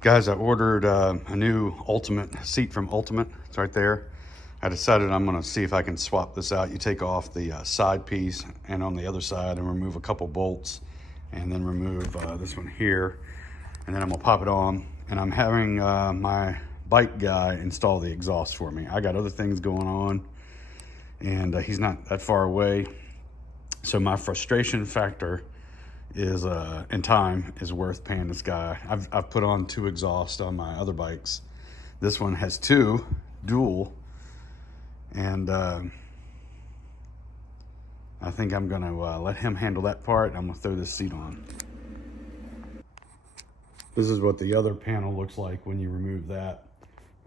Guys, I ordered a new Ultimate seat from Ultimate. It's right there. I decided I'm gonna see if I can swap this out. You take off the side piece and on the other side and remove a couple bolts and then remove this one here. And then I'm gonna pop it on. And I'm having my bike guy install the exhaust for me. I got other things going on and he's not that far away. So my frustration factor is in time is worth paying this guy. I've put on 2 exhausts on my other bikes. This one has 2 dual, and I think I'm gonna let him handle that part. I'm gonna throw this seat on. This is what the other panel looks like when you remove that,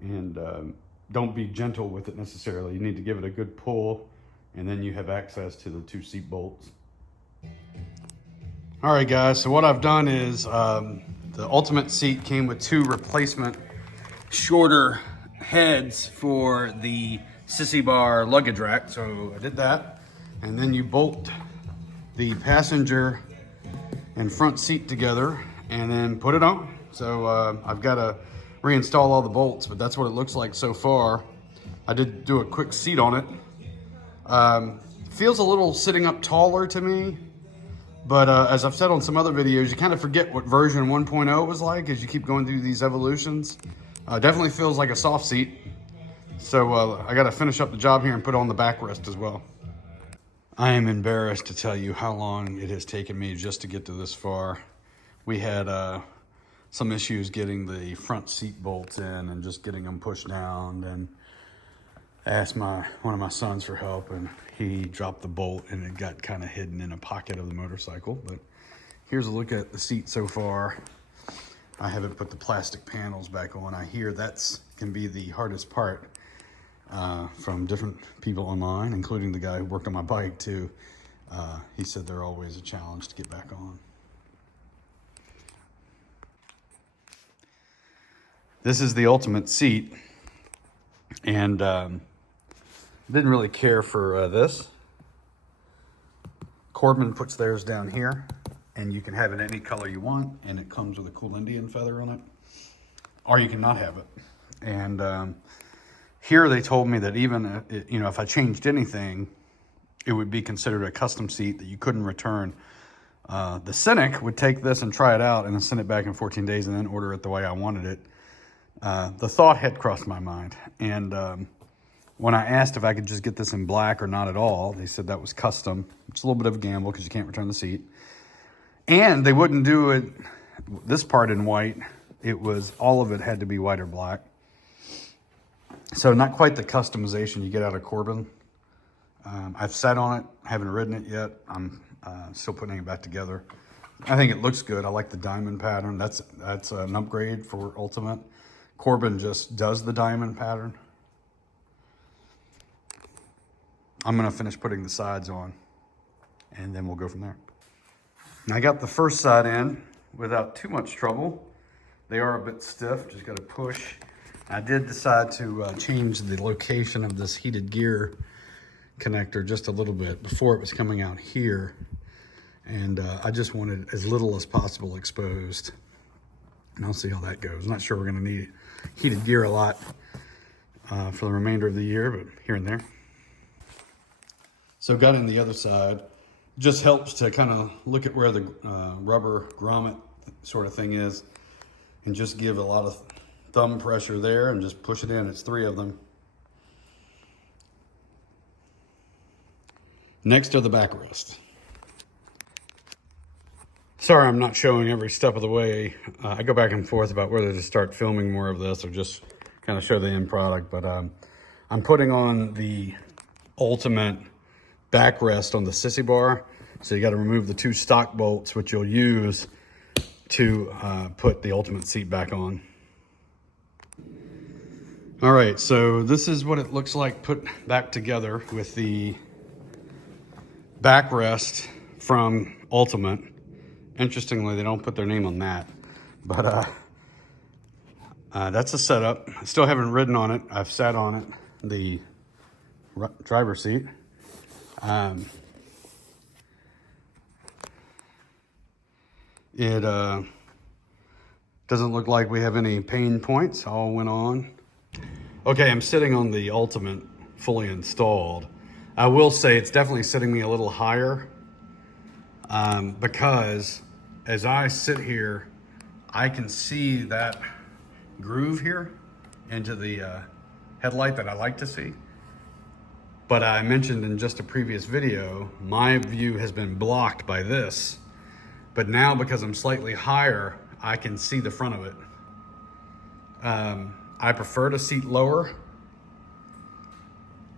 and don't be gentle with it necessarily. You need to give it a good pull, and then you have access to the 2 seat bolts. All right, guys, so what I've done is the Ultimate seat came with 2 replacement shorter heads for the sissy bar luggage rack. So I did that. And then you bolt the passenger and front seat together and then put it on. So I've got to reinstall all the bolts, but that's what it looks like so far. I did do a quick seat on it. Feels a little sitting up taller to me. But as I've said on some other videos, you kind of forget what version 1.0 was like as you keep going through these evolutions. Definitely feels like a soft seat. So I got to finish up the job here and put on the backrest as well. I am embarrassed to tell you how long it has taken me just to get to this far. We had some issues getting the front seat bolts in and just getting them pushed down. And I asked one of my sons for help, and he dropped the bolt and it got kind of hidden in a pocket of the motorcycle. But here's a look at the seat so far. I haven't put the plastic panels back on. I hear can be the hardest part from different people online, including the guy who worked on my bike too. He said they're always a challenge to get back on. This is the Ultimate seat, and didn't really care for this. Corbin puts theirs down here, and you can have it any color you want, and it comes with a cool Indian feather on it, or you can not have it. And here they told me that even if I changed anything, it would be considered a custom seat that you couldn't return. The Cynic would take this and try it out and then send it back in 14 days and then order it the way I wanted it. The thought had crossed my mind, and when I asked if I could just get this in black or not at all, they said that was custom. It's a little bit of a gamble because you can't return the seat. And they wouldn't do it, this part in white. All of it had to be white or black. So not quite the customization you get out of Corbin. I've sat on it, haven't ridden it yet. I'm still putting it back together. I think it looks good. I like the diamond pattern. That's an upgrade for Ultimate. Corbin just does the diamond pattern. I'm gonna finish putting the sides on and then we'll go from there. And I got the first side in without too much trouble. They are a bit stiff, just gotta push. I did decide to change the location of this heated gear connector just a little bit. Before it was coming out here, and I just wanted as little as possible exposed. And I'll see how that goes. I'm not sure we're gonna need heated gear a lot for the remainder of the year, but here and there. So got in the other side. Just helps to kind of look at where the rubber grommet sort of thing is and just give a lot of thumb pressure there and just push it in. It's 3 of them. Next are the backrest. Sorry, I'm not showing every step of the way. I go back and forth about whether to start filming more of this or just kind of show the end product, but I'm putting on the Ultimate backrest on the sissy bar. So you got to remove the 2 stock bolts, which you'll use to put the Ultimate seat back on. All right, so this is what it looks like put back together with the backrest from Ultimate. Interestingly, they don't put their name on that, but that's a setup. I still haven't ridden on it. I've sat on it, the driver's seat. It Doesn't look like we have any pain points. All went on. Okay, I'm sitting on the Ultimate fully installed. I will say it's definitely sitting me a little higher because as I sit here, I can see that groove here into the headlight that I like to see. But I mentioned in just a previous video, my view has been blocked by this. But now because I'm slightly higher, I can see the front of it. I prefer to seat lower.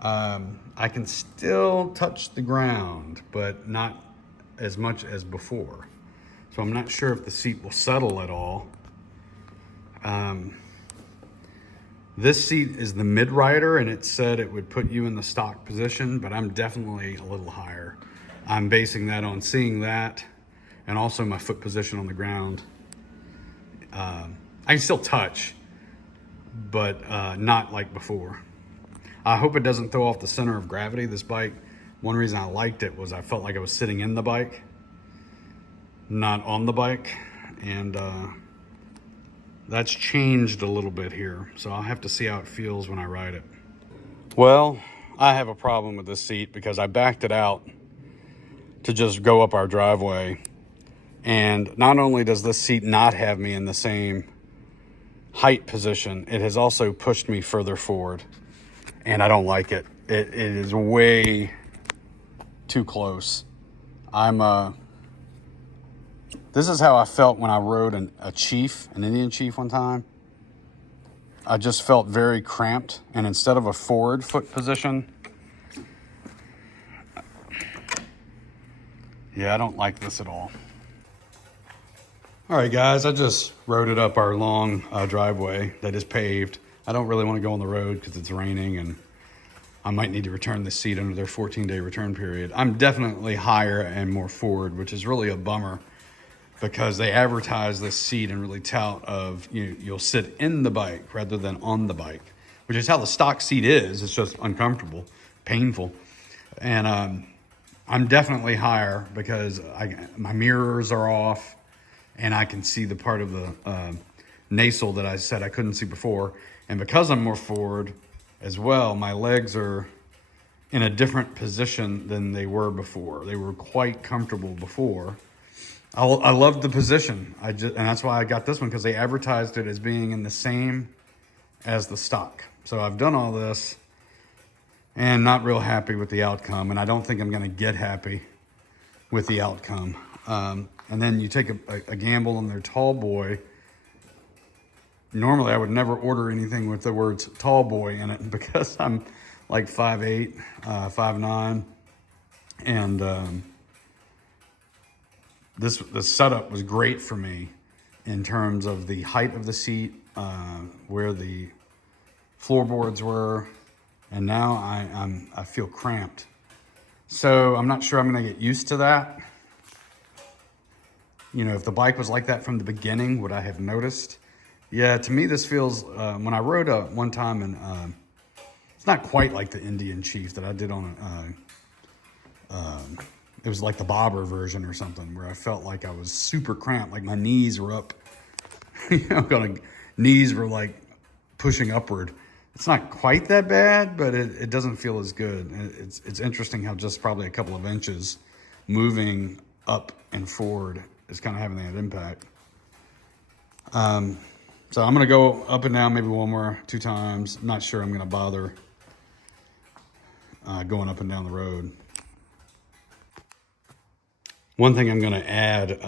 I can still touch the ground, but not as much as before. So I'm not sure if the seat will settle at all. This seat is the mid-rider, and it said it would put you in the stock position, but I'm definitely a little higher. I'm basing that on seeing that and also my foot position on the ground. I can still touch, but not like before. I hope it doesn't throw off the center of gravity, this bike. One reason I liked it was I felt like I was sitting in the bike, not on the bike. And that's changed a little bit here. So I'll have to see how it feels when I ride it. Well, I have a problem with this seat because I backed it out to just go up our driveway. And not only does this seat not have me in the same height position, it has also pushed me further forward. And I don't like it. It is way too close. This is how I felt when I rode an Indian Chief one time. I just felt very cramped, and instead of a forward foot position, yeah, I don't like this at all. All right, guys, I just rode it up our long driveway that is paved. I don't really want to go on the road because it's raining, and I might need to return this seat under their 14-day return period. I'm definitely higher and more forward, which is really a bummer because they advertise this seat and really tout of you'll sit in the bike rather than on the bike, which is how the stock seat is. It's just uncomfortable, painful. And I'm definitely higher because my mirrors are off and I can see the part of the nasal that I said I couldn't see before. And because I'm more forward as well, my legs are in a different position than they were before. They were quite comfortable before. I loved the position. And that's why I got this one, because they advertised it as being in the same as the stock. So I've done all this and not real happy with the outcome. And I don't think I'm going to get happy with the outcome. And then you take a gamble on their tall boy. Normally, I would never order anything with the words tall boy in it because I'm like 5'8", 5'9", and the setup was great for me in terms of the height of the seat, where the floorboards were, and now I feel cramped. So I'm not sure I'm going to get used to that. If the bike was like that from the beginning, would I have noticed? Yeah, to me, this feels, when I rode one time, and it's not quite like the Indian Chief that I did on, it was like the bobber version or something, where I felt like I was super cramped, like my knees were up, knees were like pushing upward. It's not quite that bad, but it doesn't feel as good. It's interesting how just probably a couple of inches moving up and forward is kind of having that impact. So I'm going to go up and down maybe two times. I'm not sure I'm going to bother going up and down the road. One thing I'm going to add,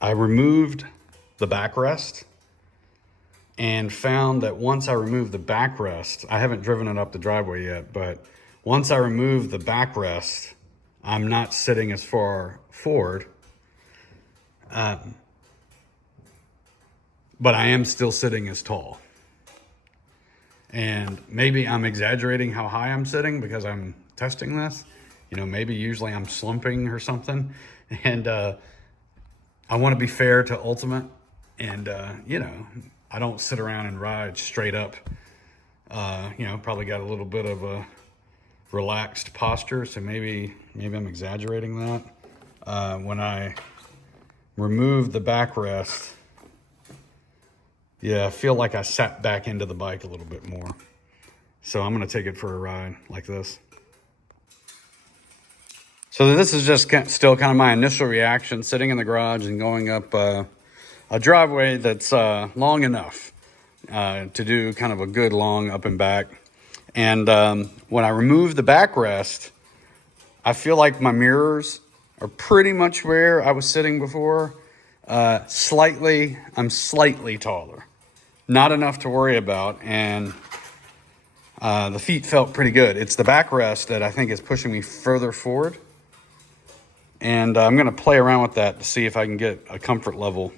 I removed the backrest and found that once I removed the backrest, I haven't driven it up the driveway yet, but once I removed the backrest, I'm not sitting as far forward. But I am still sitting as tall. And maybe I'm exaggerating how high I'm sitting because I'm testing this. Maybe usually I'm slumping or something. And I want to be fair to Ultimate. And, I don't sit around and ride straight up. Probably got a little bit of a relaxed posture. So maybe I'm exaggerating that. When I removed the backrest, Yeah, I feel like I sat back into the bike a little bit more. So I'm gonna take it for a ride like this. So this is just still kind of my initial reaction, sitting in the garage and going up a driveway that's long enough to do kind of a good long up and back. And when I remove the backrest, I feel like my mirrors are pretty much where I was sitting before. I'm slightly taller. Not enough to worry about, and the feet felt pretty good. It's the backrest that I think is pushing me further forward. And I'm gonna play around with that to see if I can get a comfort level.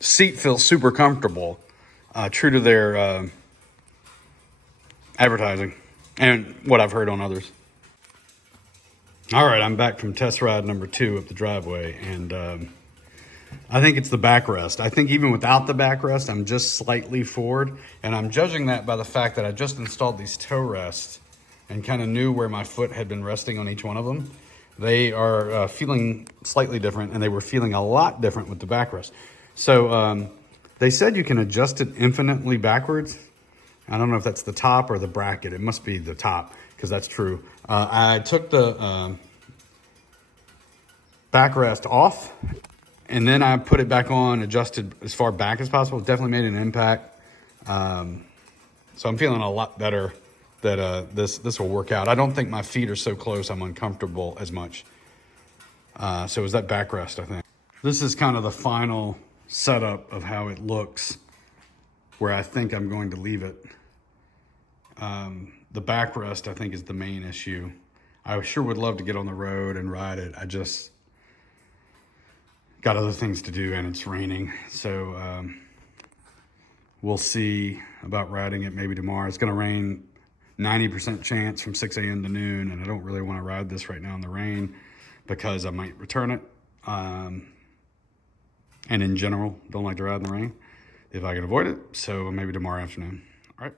Seat feels super comfortable, true to their advertising and what I've heard on others. All right, I'm back from test ride number 2 up the driveway, and I think it's the backrest. I think even without the backrest, I'm just slightly forward, and I'm judging that by the fact that I just installed these toe rests and kind of knew where my foot had been resting on each one of them. They are feeling slightly different, and they were feeling a lot different with the backrest. So they said you can adjust it infinitely backwards. I don't know if that's the top or the bracket. It must be the top, because that's true. I took the backrest off, and then I put it back on, adjusted as far back as possible. Definitely made an impact. So I'm feeling a lot better that this will work out. I don't think my feet are so close I'm uncomfortable as much. So it was that backrest, I think. This is kind of the final setup of how it looks, where I think I'm going to leave it. The backrest, I think, is the main issue. I sure would love to get on the road and ride it. I just got other things to do, and it's raining. So we'll see about riding it maybe tomorrow. It's gonna rain 90% chance from 6 a.m. to noon, and I don't really want to ride this right now in the rain because I might return it. And in general, don't like to ride in the rain if I can avoid it. So maybe tomorrow afternoon. All right.